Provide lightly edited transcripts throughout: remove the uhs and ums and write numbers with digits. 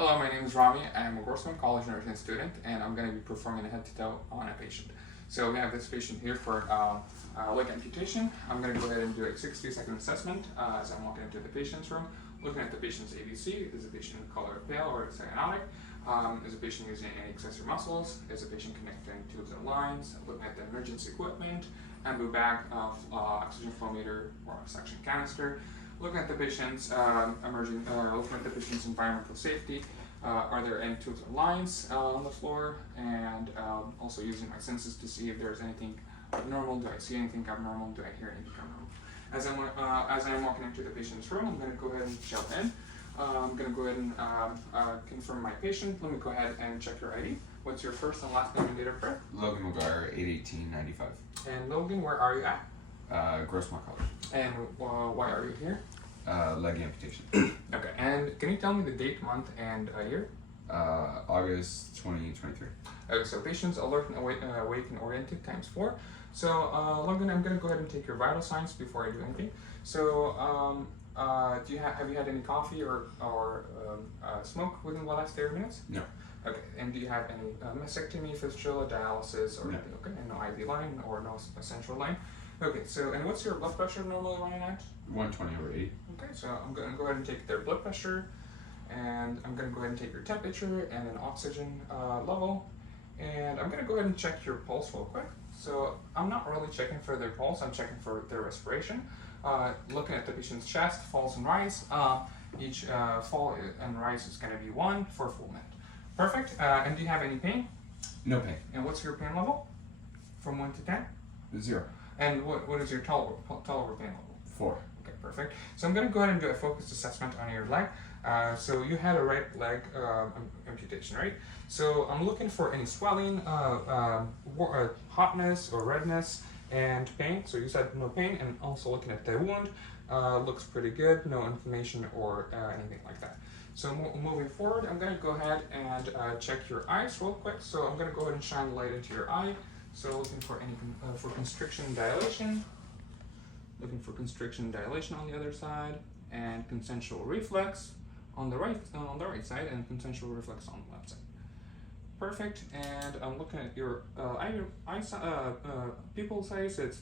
Hello, my name is Rami. I'm a Grossman College nursing student, and I'm going to be performing a head-to-toe on a patient. So we have this patient here for leg amputation. I'm going to go ahead and do a 60-second assessment as I'm walking into the patient's room, looking at the patient's ABC. Is the patient color pale or cyanotic? Is the patient using any accessory muscles? Is the patient connecting tubes and lines? Looking at the emergency equipment, ambu bag of oxygen flow meter or suction canister. Looking at the patient's looking at the patient's environmental safety. Are there any tubes and lines on the floor? And also using my senses to see if there's anything abnormal. Do I see anything abnormal? Do I hear anything abnormal? As I'm walking into the patient's room, I'm going to go ahead and jump in. I'm going to go ahead and confirm my patient. Let me go ahead and check your ID. What's your first and last name and date of birth? Logan McGuire, 8/18/95. And Logan, where are you at? Grossman College. And why are you here? Leg amputation. Okay, and can you tell me the date, month, and year? August 2023. Okay, so patients alert and awake and oriented times 4. So Logan, I'm going to go ahead and take your vital signs before I do anything. So have you had any coffee or smoke within the last 30 minutes? No. Okay, and do you have any mastectomy, fistula, dialysis, or no. anything? Okay, and no IV line or no central line? Okay, so, and what's your blood pressure normally running at? 120/80. Okay, so I'm going to go ahead and take their blood pressure, and I'm going to go ahead and take your temperature and an oxygen level, and I'm going to go ahead and check your pulse real quick. So I'm not really checking for their pulse, I'm checking for their respiration. Looking at the patient's chest, falls and rise. Each fall and rise is going to be 1 for a full minute. Perfect, and do you have any pain? No pain. And what's your pain level? From 1 to 10? 0. And what is your tolerable pain level? 4. Okay, perfect. So I'm going to go ahead and do a focused assessment on your leg. So you had a right leg amputation, right? So I'm looking for any swelling, hotness or redness, and pain. So you said no pain, and also looking at the wound, looks pretty good, no inflammation or anything like that. So moving forward, I'm going to go ahead and check your eyes real quick. So I'm going to go ahead and shine light into your eye. So looking for any for constriction and dilation. Looking for constriction and dilation on the other side, and consensual reflex on the right side, and consensual reflex on the left side. Perfect. And I'm looking at your pupil size. It's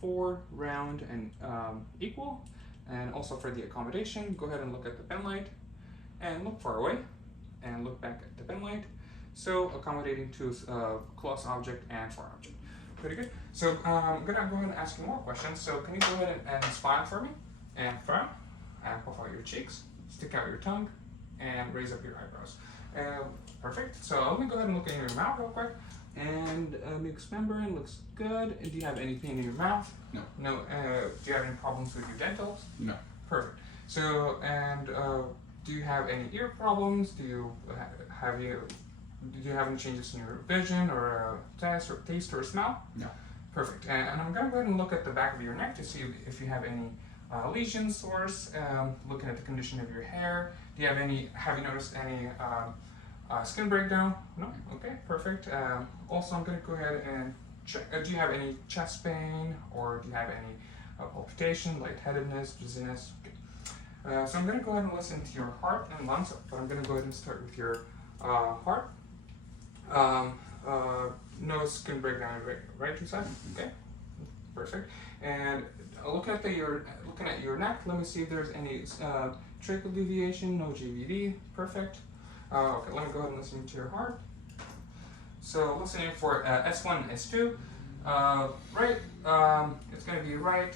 4, round, and equal. And also for the accommodation, go ahead and look at the pen light, and look far away, and look back at the pen light. So accommodating to close object and far object. Pretty good. So I'm gonna go ahead and ask you more questions. So can you go ahead and smile for me? And frown, and puff out your cheeks, stick out your tongue, and raise up your eyebrows. Perfect. So let me go ahead and look in your mouth real quick. And mucous membrane looks good. And do you have any pain in your mouth? No. No. Do you have any problems with your dentals? No. Perfect. So do you have any ear problems? Do you have any changes in your vision or taste or smell? No. Perfect. And I'm going to go ahead and look at the back of your neck to see if you have any lesion source. Looking at the condition of your hair. Have you noticed any skin breakdown? No? Okay, perfect. Also, I'm going to go ahead and check. Do you have any chest pain, or do you have any palpitation, lightheadedness, dizziness? Okay. So I'm going to go ahead and listen to your heart and lungs, but I'm going to go ahead and start with your heart. No skin breakdown, right? You said? Okay, perfect. And looking at your neck, let me see if there's any tracheal deviation. No GVD. Perfect. Okay, let me go ahead and listen to your heart. So listening for S1 and S2. Right, it's going to be right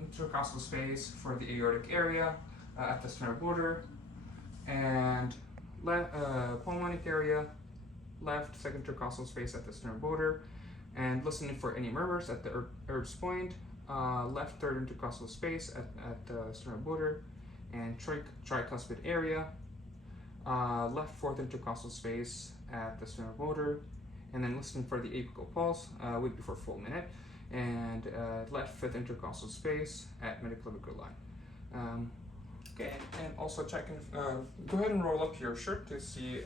intercostal space for the aortic area at the sternal border, and left pulmonic area, left second intercostal space at the sternal border, and listening for any murmurs at the Erb's point, left third intercostal space at the sternal border, and tricuspid area, left fourth intercostal space at the sternal border, and then listening for the apical pulse week before full minute, and left fifth intercostal space at midclavicular line. Okay, and also checking. Go ahead and roll up your shirt to see.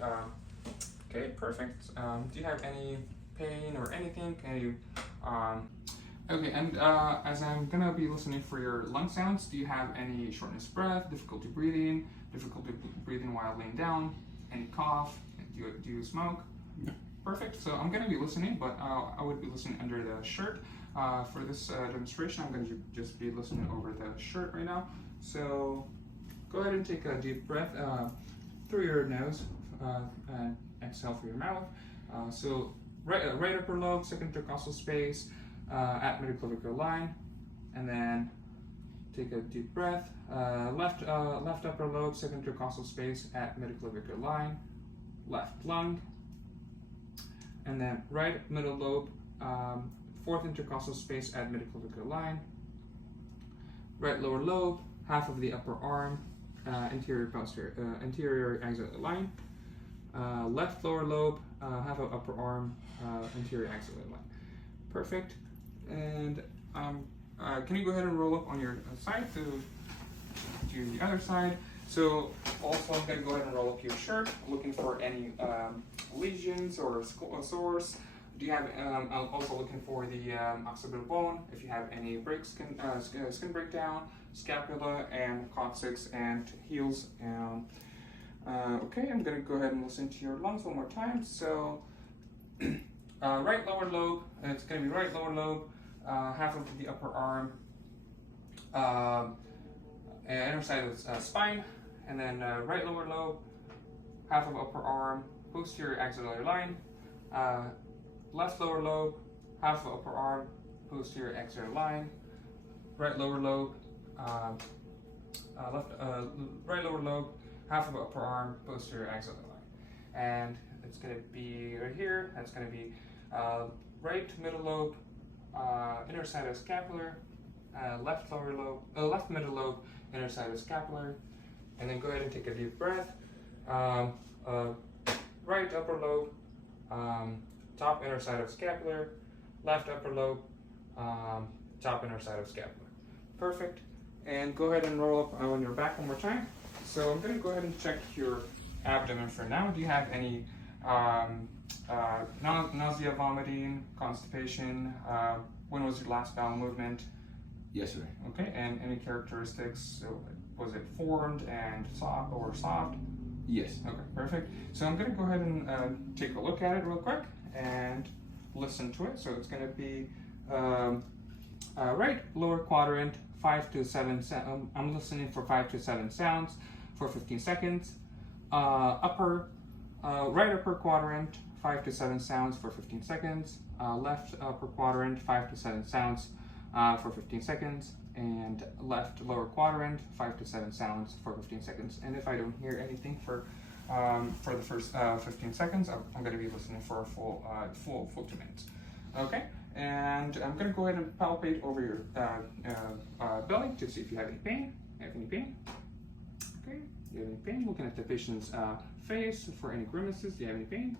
Okay, perfect. Do you have any pain or anything? Can you? Okay, and as I'm gonna be listening for your lung sounds, do you have any shortness of breath, difficulty breathing? difficulty breathing while laying down, any cough, do you smoke? No. Perfect. So I'm going to be listening, but I would be listening under the shirt. For this demonstration, I'm going to just be listening over the shirt right now. So go ahead and take a deep breath through your nose and exhale through your mouth. So right upper lobe, second intercostal space at midclavicular line, and then take a deep breath. Left upper lobe, second intercostal space at midclavicular line, left lung, and then right middle lobe, fourth intercostal space at midclavicular line, right lower lobe, half of the upper arm, anterior axillary line, left lower lobe, half of upper arm, anterior axillary line. Perfect. And can you go ahead and roll up on your side to the other side? So also I'm going to go ahead and roll up your shirt, looking for any lesions or sores. Do you have? I'm also looking for the occipital bone. If you have any skin breakdown, scapula and coccyx and heels. Okay, I'm going to go ahead and listen to your lungs one more time. So right lower lobe. It's going to be right lower lobe, half of the upper arm, inner side of the spine, and then right lower lobe, half of upper arm, posterior axillary line. Left lower lobe, half of upper arm, posterior axillary line. Right lower lobe, right lower lobe, half of upper arm, posterior axillary line. And it's going to be right here. That's going to be right middle lobe, inner side of scapular, left lower lobe, left middle lobe, inner side of scapular. And then go ahead and take a deep breath. Right upper lobe, top inner side of scapular, left upper lobe, top inner side of scapular. Perfect. And go ahead and roll up on your back one more time. So I'm going to go ahead and check your abdomen for now. Do you have any nausea, vomiting, constipation? When was your last bowel movement? Yesterday. Okay, and any characteristics? So was it formed and soft? Yes. Okay, perfect. So I'm going to go ahead and take a look at it real quick and listen to it. So it's going to be right lower quadrant, 5 to 7. I'm listening for 5 to 7 sounds for 15 seconds. Right upper quadrant, 5 to 7 sounds for 15 seconds. Left upper quadrant, 5 to 7 sounds for 15 seconds. And left lower quadrant, 5 to 7 sounds for 15 seconds. And if I don't hear anything for the first 15 seconds, I'm going to be listening for a full 2 minutes. Okay, and I'm going to go ahead and palpate over your belly to see if you have any pain. Okay, do you have any pain? Looking at the patient's face for any grimaces. Do you have any pain?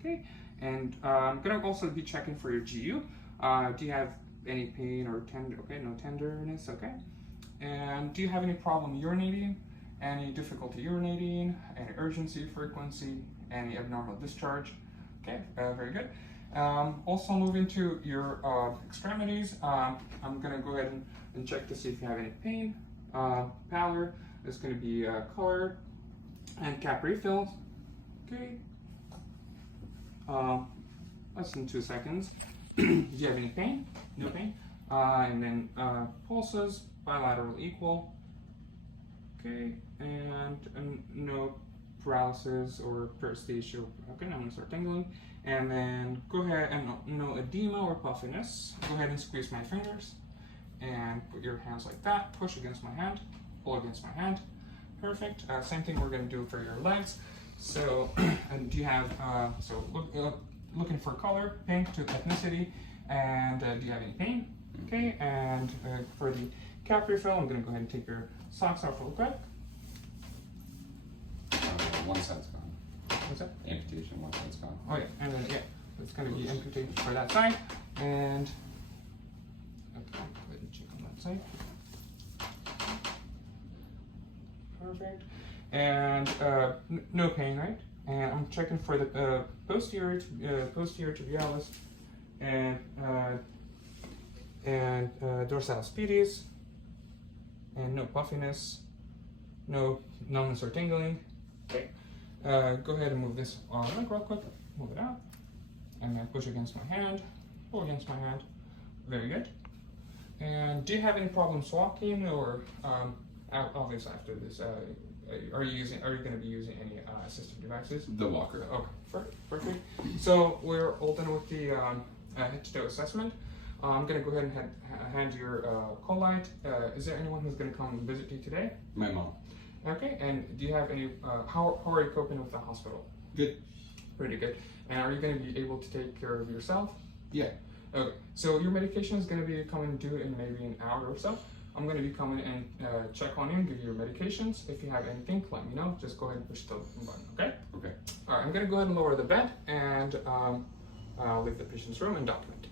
Okay, and I'm going to also be checking for your GU. Do you have any pain or tender? Okay, no tenderness. Okay, and do you have any problem urinating? Any difficulty urinating? Any urgency, frequency? Any abnormal discharge? Okay, very good. Also moving to your extremities, I'm going to go ahead and check to see if you have any pain. Pallor is going to be color and cap refills. Okay. Less than 2 seconds. Do you have any pain? No pain. And then pulses, bilateral equal. Okay, and no paralysis or paresthesia. Okay, now I'm gonna start tingling. And then go ahead and no edema or puffiness. Go ahead and squeeze my fingers and put your hands like that. Push against my hand, pull against my hand. Perfect. Same thing we're gonna do for your legs. So, and do you have looking for color, pink to ethnicity, and do you have any pain? Okay, and for the cap refill, I'm gonna go ahead and take your socks off real quick. One side's gone. What's that? Amputation, one side's gone. Oh yeah, and then it's gonna be amputation for that side, and okay, go ahead and check on that side. Perfect, and no pain, right? And I'm checking for the posterior tibialis and dorsalis pedis, and no puffiness, No numbness or tingling. Okay. Go ahead and move this arm real quick. Move it out. I'm gonna push against my hand. Pull against my hand. Very good. And do you have any problems walking, or obviously after this, are you going to be using any assistive devices? The walker. Okay, perfect. So we're all done with the head-to-toe assessment. I'm going to go ahead and hand your call light. Is there anyone who's going to come visit you today? My mom. Okay, and do you have any, how are you coping with the hospital? Good. Pretty good. And are you going to be able to take care of yourself? Yeah. Okay, so your medication is going to be coming due in maybe an hour or so. I'm going to be coming and check on you, give you your medications. If you have anything, let me know. Just go ahead and push the button, okay? Okay. All right, I'm going to go ahead and lower the bed, and I'll leave the patient's room and document.